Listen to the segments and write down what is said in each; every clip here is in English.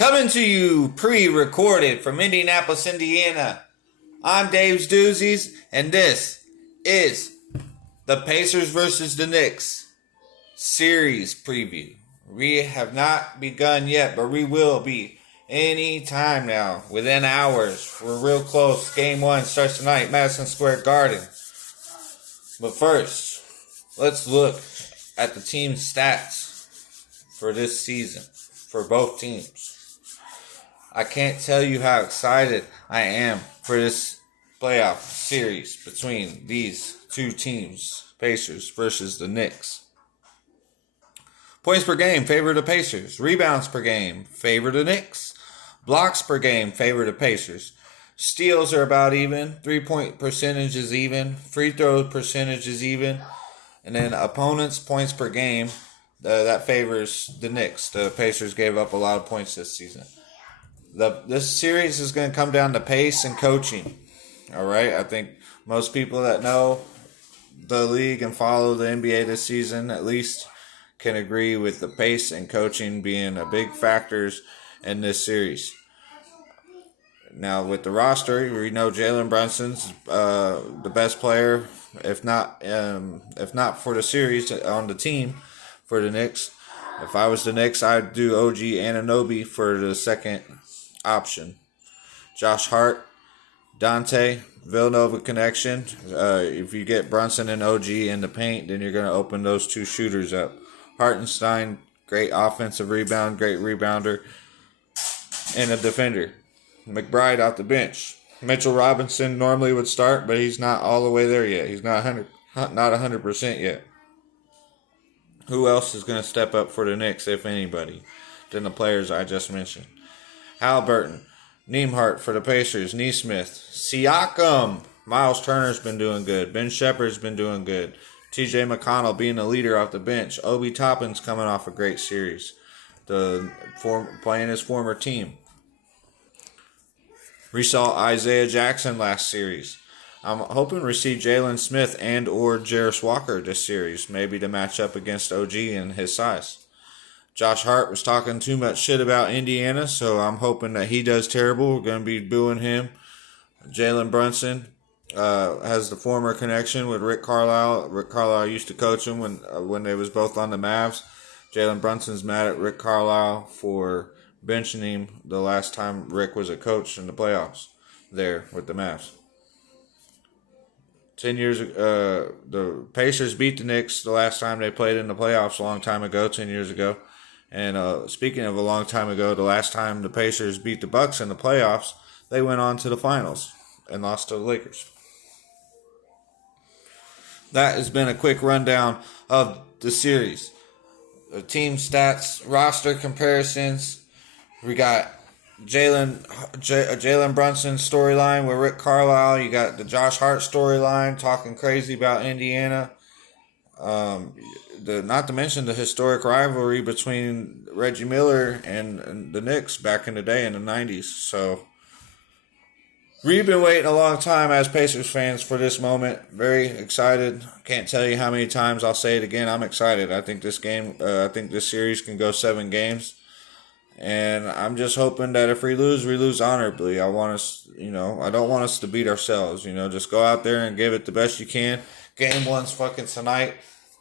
Coming to you pre-recorded from Indianapolis, Indiana. I'm Dave's Doozies, and this is the Pacers versus the Knicks series preview. We have not begun yet, but we will be any time now, within hours. We're real close. Game 1 starts tonight, Madison Square Garden. But first, let's look at the team stats for this season for both teams. I can't tell you how excited I am for this playoff series between these two teams, Pacers versus the Knicks. Points per game favor the Pacers. Rebounds per game favor the Knicks. Blocks per game favor the Pacers. Steals are about even. 3-point percentage is even. Free throw percentage is even. And then opponents' points per game, that favors the Knicks. The Pacers gave up a lot of points this season. This series is going to come down to pace and coaching. All right? I think most people that know the league and follow the NBA this season at least can agree with the pace and coaching being a big factors in this series. Now, with the roster, we know Jalen Brunson's the best player, if not for the series on the team for the Knicks. If I was the Knicks, I'd do OG Anunoby for the second option. Josh Hart, Dante, Villanova connection. If you get Brunson and OG in the paint, then you're going to open those two shooters up. Hartenstein, great offensive rebound, great rebounder, and a defender. McBride out the bench. Mitchell Robinson normally would start, but he's not all the way there yet. He's not 100% yet. Who else is going to step up for the Knicks, if anybody, than the players I just mentioned? Halliburton, Nembhard for the Pacers, Nesmith, Siakam. Miles Turner's been doing good. Ben Shepherd's been doing good. TJ McConnell being the leader off the bench. Obi Toppin's coming off a great series. Playing his former team. We saw Isaiah Jackson last series. I'm hoping to see Jalen Smith and or Jarris Walker this series, maybe to match up against OG and his size. Josh Hart was talking too much shit about Indiana, so I'm hoping that he does terrible. We're going to be booing him. Jalen Brunson has the former connection with Rick Carlisle. Rick Carlisle used to coach him when they was both on the Mavs. Jalen Brunson's mad at Rick Carlisle for benching him the last time Rick was a coach in the playoffs there with the Mavs. 10 years the Pacers beat the Knicks the last time they played in the playoffs a long time ago, 10 years ago. And speaking of a long time ago, the last time the Pacers beat the Bucks in the playoffs, they went on to the finals and lost to the Lakers. That has been a quick rundown of the series. The team stats, roster comparisons. We got Jalen Brunson storyline with Rick Carlisle. You got the Josh Hart storyline talking crazy about Indiana. Not to mention the historic rivalry between Reggie Miller and the Knicks back in the day in the 90s. So we've been waiting a long time as Pacers fans for this moment. Very excited. Can't tell you how many times I'll say it again. I'm excited. I think this series can go 7 games. And I'm just hoping that if we lose honorably. I don't want us to beat ourselves. Just go out there and give it the best you can. Game 1's fucking tonight.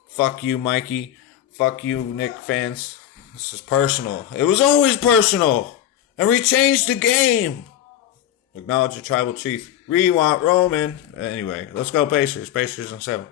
Fuck you, Mikey. Fuck you, Knicks fans. This is personal. It was always personal. And we changed the game. Acknowledge your tribal chief. We want Roman. Anyway, let's go Pacers. Pacers in 7.